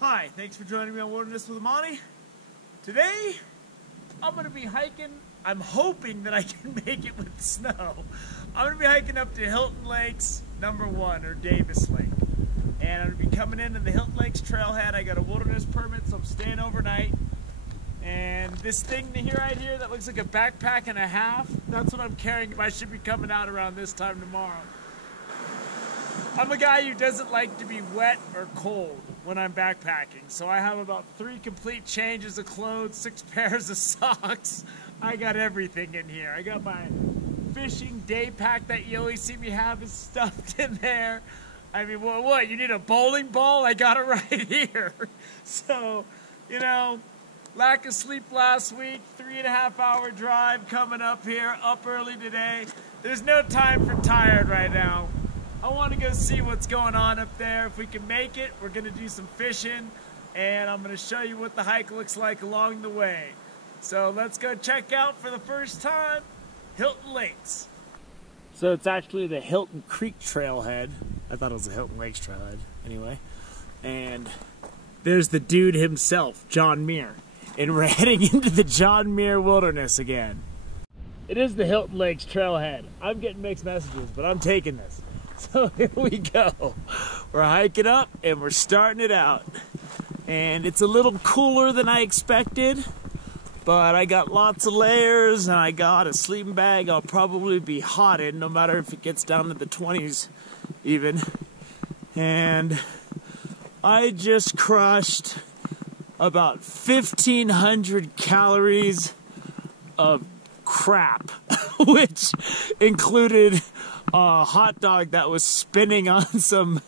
Hi, thanks for joining me on Wilderness with Amani. Today, I'm going to be hiking. I'm hoping that I can make it with snow. I'm going to be hiking up to Hilton Lakes #1, or Davis Lake. And I'm going to be coming into the Hilton Lakes Trailhead. I got a wilderness permit, so I'm staying overnight. And this thing right here that looks like a backpack and a half, that's what I'm carrying if I should be coming out around this time tomorrow. I'm a guy who doesn't like to be wet or cold when I'm backpacking, so I have about 3 complete changes of clothes, 6 pairs of socks. I got everything in here. I got my fishing day pack that you always see me have is stuffed in there. I mean, what? You need a bowling ball? I got it right here. So, you know, lack of sleep last week, 3.5-hour drive coming up here, up early today. There's no time for tired right now. I want to go see what's going on up there. If we can make it, we're going to do some fishing, and I'm going to show you what the hike looks like along the way. So let's go check out, for the first time, Hilton Lakes. So it's actually the Hilton Creek Trailhead. I thought it was the Hilton Lakes Trailhead, anyway. And there's the dude himself, John Muir. And we're heading into the John Muir Wilderness again. It is the Hilton Lakes Trailhead. I'm getting mixed messages, but I'm taking this. So here we go. We're hiking up and we're starting it out. And it's a little cooler than I expected, but I got lots of layers and I got a sleeping bag. I'll probably be hot in no matter if it gets down to the 20s even. And I just crushed about 1,500 calories of crap, which included a hot dog that was spinning on some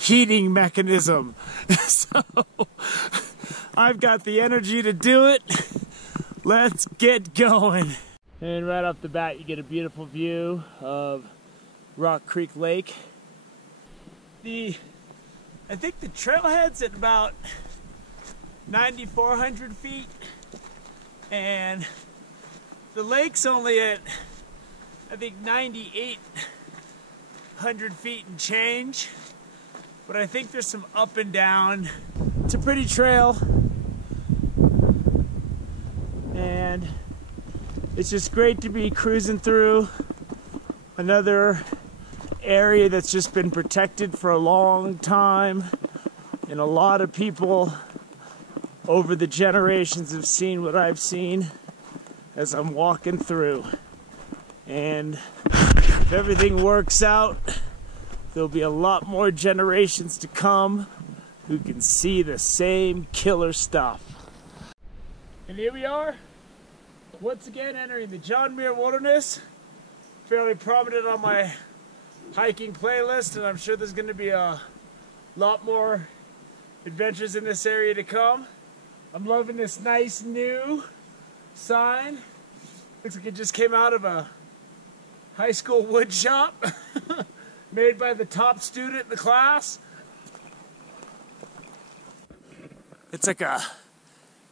heating mechanism. So I've got the energy to do it. Let's get going. And right off the bat, you get a beautiful view of Rock Creek Lake. I think the trailhead's at about 9,400 feet, and the lake's only at, I think, 9,800 feet and change, but I think there's some up and down. It's a pretty trail, and it's just great to be cruising through another area that's just been protected for a long time, and a lot of people over the generations have seen what I've seen as I'm walking through. And if everything works out, there'll be a lot more generations to come who can see the same killer stuff. And here we are, once again entering the John Muir Wilderness. Fairly prominent on my hiking playlist, and I'm sure there's going to be a lot more adventures in this area to come. I'm loving this nice new sign. Looks like it just came out of a high school wood shop made by the top student in the class. It's like a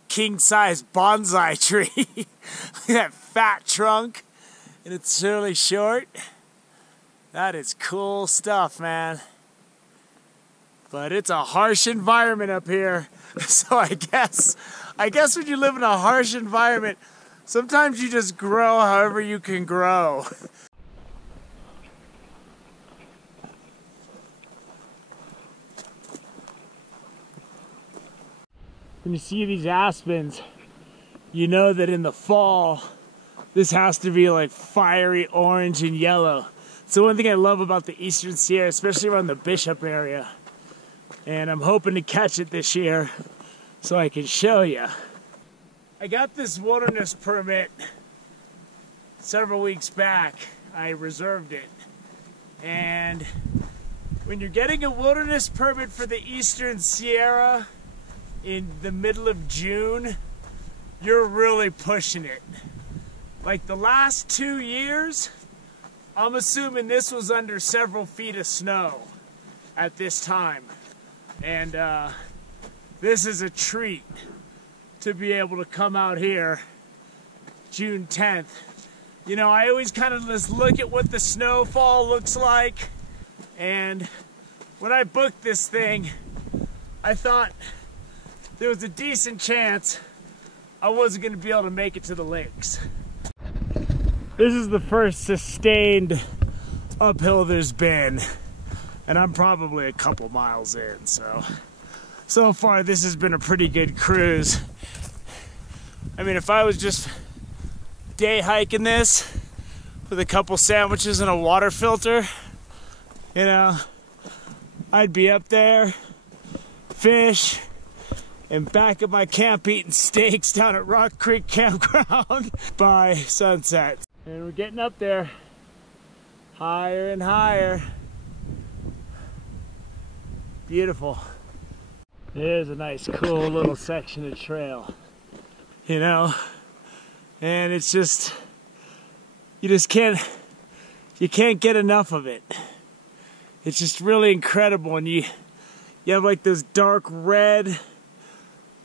king-size bonsai tree. Look at that fat trunk, and it's really short. That is cool stuff, man. But it's a harsh environment up here. So I guess when you live in a harsh environment, sometimes you just grow however you can grow. When you see these aspens, you know that in the fall, this has to be like fiery orange and yellow. So one thing I love about the Eastern Sierra, especially around the Bishop area, and I'm hoping to catch it this year so I can show you. I got this wilderness permit several weeks back. I reserved it. And when you're getting a wilderness permit for the Eastern Sierra in the middle of June, you're really pushing it. Like the last 2 years, I'm assuming this was under several feet of snow at this time. And this is a treat to be able to come out here June 10th. You know, I always kind of just look at what the snowfall looks like, and when I booked this thing, I thought there was a decent chance I wasn't going to be able to make it to the lakes. This is the first sustained uphill there's been, and I'm probably a couple miles in, so far this has been a pretty good cruise. I mean, if I was just day hiking this with a couple sandwiches and a water filter, you know, I'd be up there, fish, and back at my camp eating steaks down at Rock Creek Campground by sunset. And we're getting up there, higher and higher. Beautiful. There's a nice, cool little section of trail, you know, and it's just, you can't get enough of it. It's just really incredible, and you have like those dark red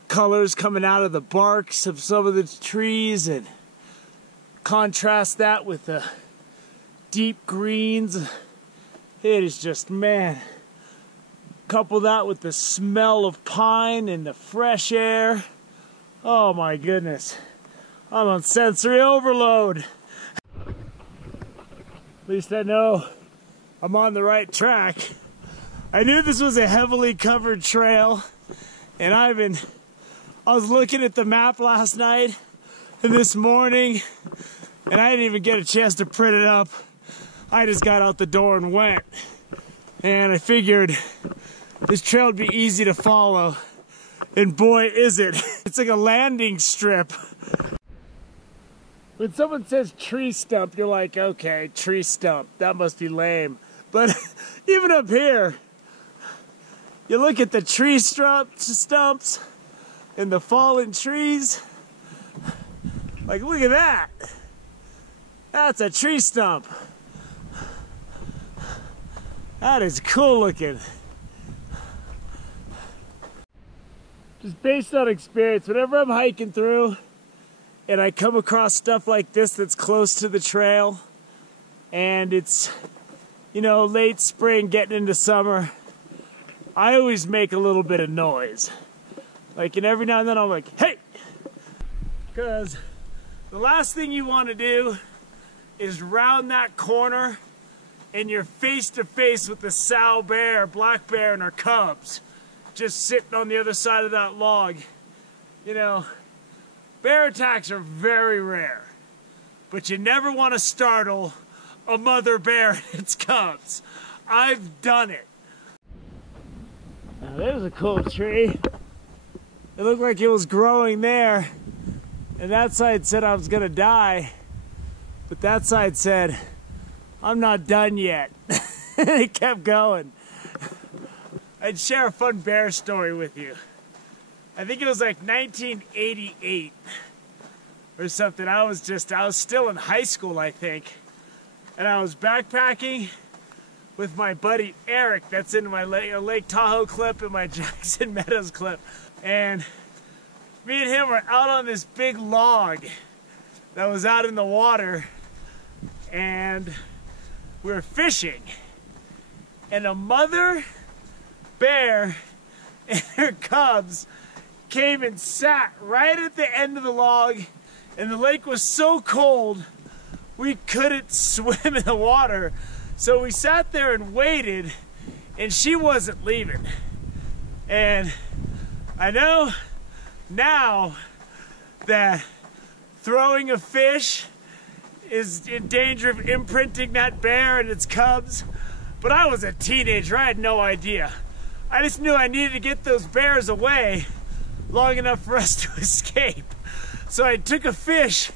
colors coming out of the barks of some of the trees, and contrast that with the deep greens. It is just, man, couple that with the smell of pine and the fresh air. Oh my goodness, I'm on sensory overload. At least I know I'm on the right track. I knew this was a heavily covered trail, and I was looking at the map last night and this morning, and I didn't even get a chance to print it up. I just got out the door and went. And I figured this trail would be easy to follow. And boy, is it. It's like a landing strip. When someone says tree stump, you're like, okay, tree stump, that must be lame. But even up here, you look at the tree stumps and the fallen trees. Like, look at that. That's a tree stump. That is cool looking. Just based on experience, whenever I'm hiking through and I come across stuff like this that's close to the trail, and it's, you know, late spring getting into summer, I always make a little bit of noise. Like, and every now and then I'm like, hey! Because the last thing you want to do is round that corner and you're face to face with the sow bear, black bear, and her cubs just sitting on the other side of that log. You know, bear attacks are very rare, but you never want to startle a mother bear and its cubs. I've done it. Now there's a cool tree. It looked like it was growing there, and that side said I was gonna die, but that side said, I'm not done yet. It kept going. I'd share a fun bear story with you. I think it was like 1988 or something. I was still in high school, I think. And I was backpacking with my buddy Eric, that's in my Lake Tahoe clip and my Jackson Meadows clip. And me and him were out on this big log that was out in the water, and we were fishing. And a mother bear and her cubs came and sat right at the end of the log, and the lake was so cold we couldn't swim in the water. So we sat there and waited, and she wasn't leaving. And I know now that throwing a fish is in danger of imprinting that bear and its cubs, but I was a teenager, I had no idea. I just knew I needed to get those bears away long enough for us to escape. So I took a fish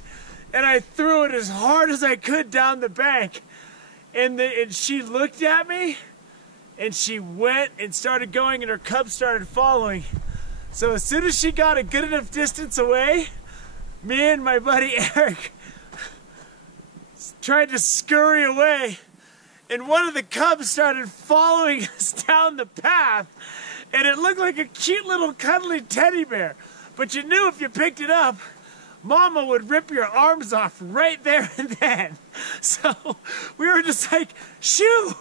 and I threw it as hard as I could down the bank. And she looked at me, and she went and started going, and her cubs started following. So as soon as she got a good enough distance away, me and my buddy Eric tried to scurry away, and one of the cubs started following us down the path, and it looked like a cute little cuddly teddy bear. But you knew if you picked it up, Mama would rip your arms off right there and then. So we were just like, shoo,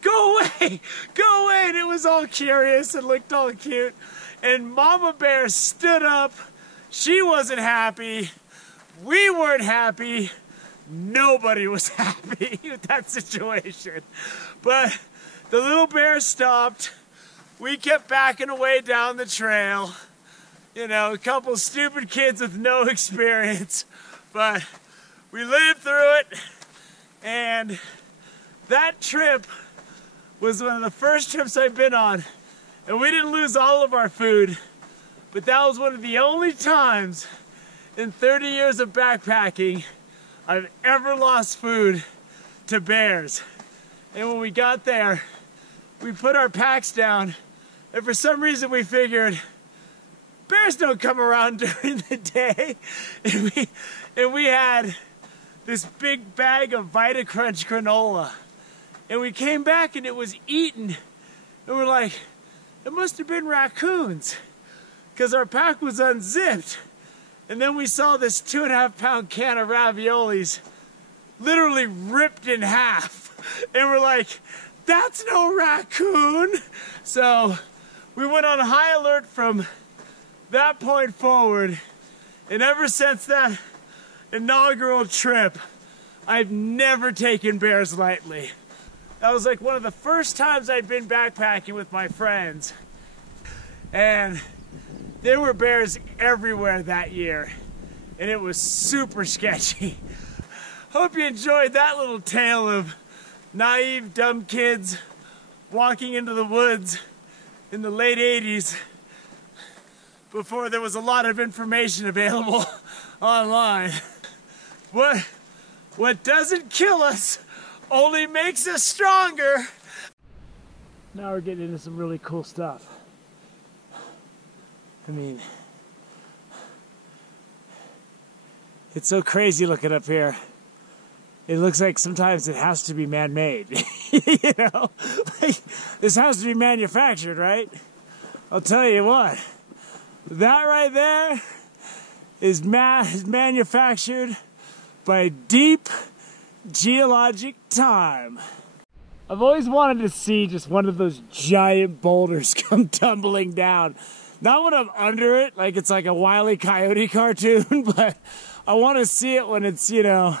go away, and it was all curious and looked all cute. And Mama Bear stood up. She wasn't happy. We weren't happy. Nobody was happy with that situation. But the little bear stopped. We kept backing away down the trail. You know, a couple stupid kids with no experience. But we lived through it. And that trip was one of the first trips I've been on. And we didn't lose all of our food. But that was one of the only times in 30 years of backpacking I've ever lost food to bears. And when we got there, we put our packs down, and for some reason we figured bears don't come around during the day. And we had this big bag of Vita Crunch granola. And we came back and it was eaten. And we're like, it must have been raccoons, because our pack was unzipped. And then we saw this 2.5-pound can of raviolis literally ripped in half. And we're like, that's no raccoon. So we went on high alert from that point forward. And ever since that inaugural trip, I've never taken bears lightly. That was like one of the first times I'd been backpacking with my friends. And there were bears everywhere that year, and it was super sketchy. Hope you enjoyed that little tale of naive, dumb kids walking into the woods in the late 80s before there was a lot of information available online. What doesn't kill us only makes us stronger. Now we're getting into some really cool stuff. I mean, it's so crazy looking up here. It looks like sometimes it has to be man-made. You know, like, this has to be manufactured, right? I'll tell you what, that right there is manufactured by deep geologic time. I've always wanted to see just one of those giant boulders come tumbling down. Not when I'm under it, like it's like a Wile E. Coyote cartoon, but I want to see it when it's, you know,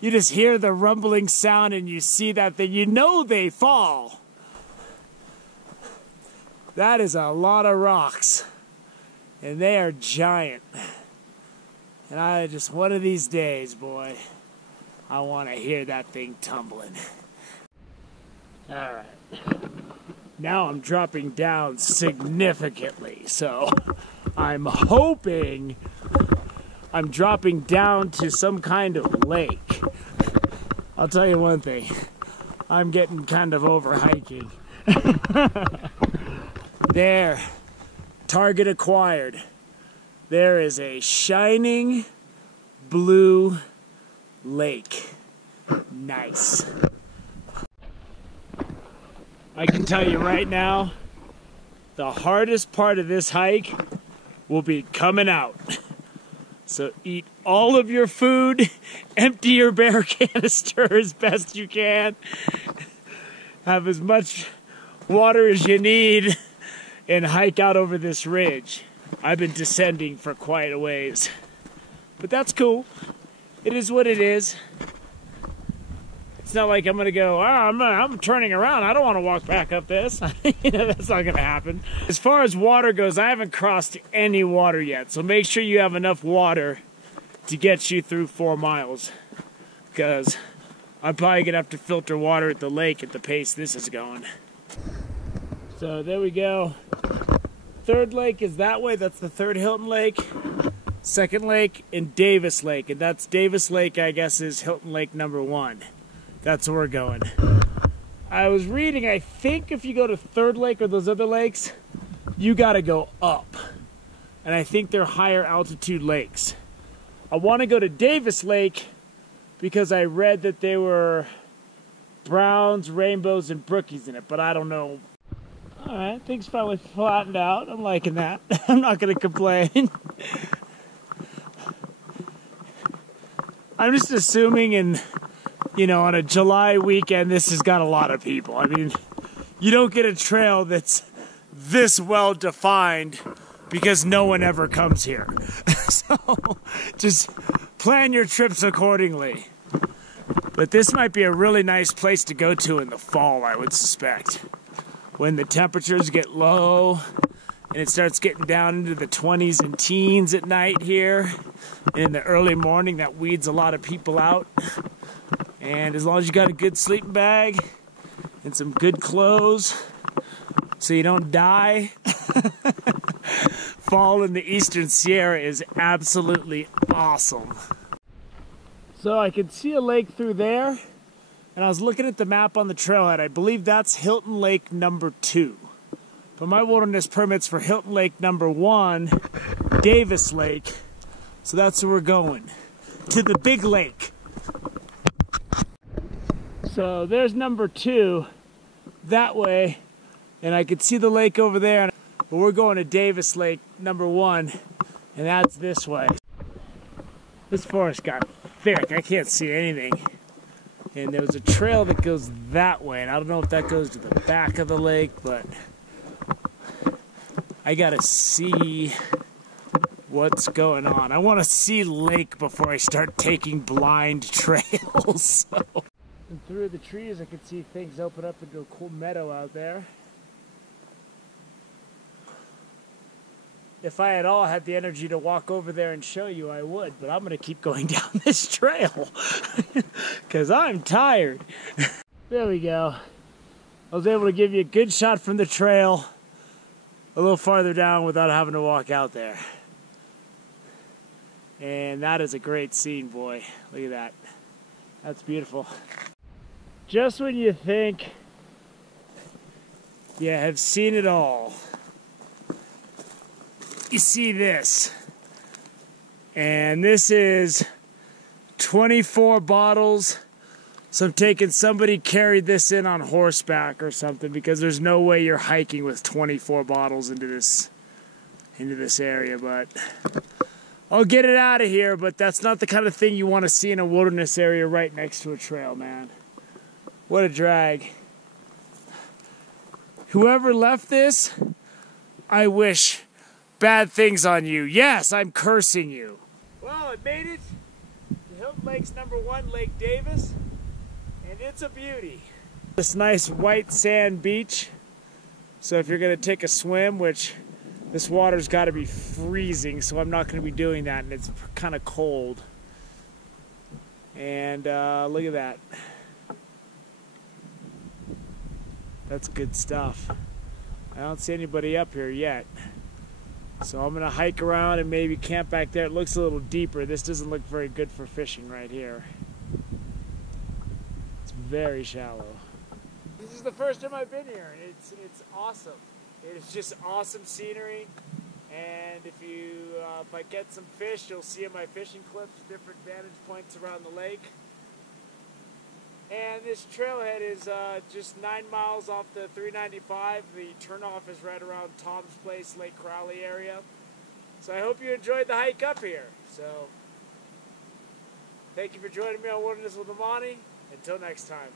you just hear the rumbling sound and you see that thing, you know they fall. That is a lot of rocks, and they are giant. And I just, one of these days, boy, I want to hear that thing tumbling. All right. Now I'm dropping down significantly, so I'm hoping I'm dropping down to some kind of lake. I'll tell you one thing, I'm getting kind of over hiking. There, target acquired. There is a shining blue lake. Nice. I can tell you right now, the hardest part of this hike will be coming out. So eat all of your food, empty your bear canister as best you can, have as much water as you need, and hike out over this ridge. I've been descending for quite a ways, but that's cool. It is what it is. It's not like I'm gonna go, I'm turning around, I don't want to walk back up this. You know, that's not gonna happen. As far as water goes, I haven't crossed any water yet, so make sure you have enough water to get you through 4 miles, because I'm probably gonna have to filter water at the lake at the pace this is going. So there we go. Third lake is that way, that's the third Hilton Lake. Second lake in Davis Lake, and that's Davis Lake, I guess, is Hilton Lake number 1. That's where we're going. I was reading, I think if you go to Third Lake or those other lakes, you gotta go up. And I think they're higher altitude lakes. I wanna go to Davis Lake because I read that there were browns, rainbows, and brookies in it, but I don't know. All right, things finally flattened out. I'm liking that. I'm not gonna complain. I'm just assuming on a July weekend, this has got a lot of people. I mean, you don't get a trail that's this well defined because no one ever comes here. So just plan your trips accordingly. But this might be a really nice place to go to in the fall, I would suspect. When the temperatures get low and it starts getting down into the 20s and teens at night here. And in the early morning, that weeds a lot of people out. And as long as you got a good sleeping bag and some good clothes so you don't die, fall in the Eastern Sierra is absolutely awesome. So I can see a lake through there, and I was looking at the map on the trailhead. I believe that's Hilton Lake number 2. But my wilderness permit's for Hilton Lake number 1, Davis Lake. So that's where we're going, to the big lake. So there's number 2 that way, and I could see the lake over there. But we're going to Davis Lake number 1, and that's this way. This forest got thick, I can't see anything. And there was a trail that goes that way, and I don't know if that goes to the back of the lake, but I gotta see what's going on. I want to see lake before I start taking blind trails. So. And through the trees I could see things open up into a cool meadow out there. If I at all had the energy to walk over there and show you, I would, but I'm going to keep going down this trail because I'm tired. There we go. I was able to give you a good shot from the trail a little farther down without having to walk out there. And that is a great scene, boy. Look at that. That's beautiful. Just when you think you have seen it all, you see this. And this is 24 bottles. So I'm taking somebody carried this in on horseback or something, because there's no way you're hiking with 24 bottles into this area. But I'll get it out of here, but that's not the kind of thing you want to see in a wilderness area right next to a trail, man. What a drag. Whoever left this, I wish bad things on you. Yes, I'm cursing you. Well, I made it to Hilton Lakes number 1, Lake Davis, and it's a beauty. This nice white sand beach. So if you're going to take a swim, which this water's got to be freezing, so I'm not going to be doing that, and it's kind of cold. And look at that. That's good stuff. I don't see anybody up here yet. So I'm going to hike around and maybe camp back there. It looks a little deeper. This doesn't look very good for fishing right here. It's very shallow. This is the first time I've been here, and it's awesome. It's just awesome scenery. And if I get some fish, you'll see in my fishing clips different vantage points around the lake. And this trailhead is just 9 miles off the 395. The turnoff is right around Tom's Place, Lake Crowley area. So I hope you enjoyed the hike up here. So thank you for joining me on Wilderness with Amani. Until next time.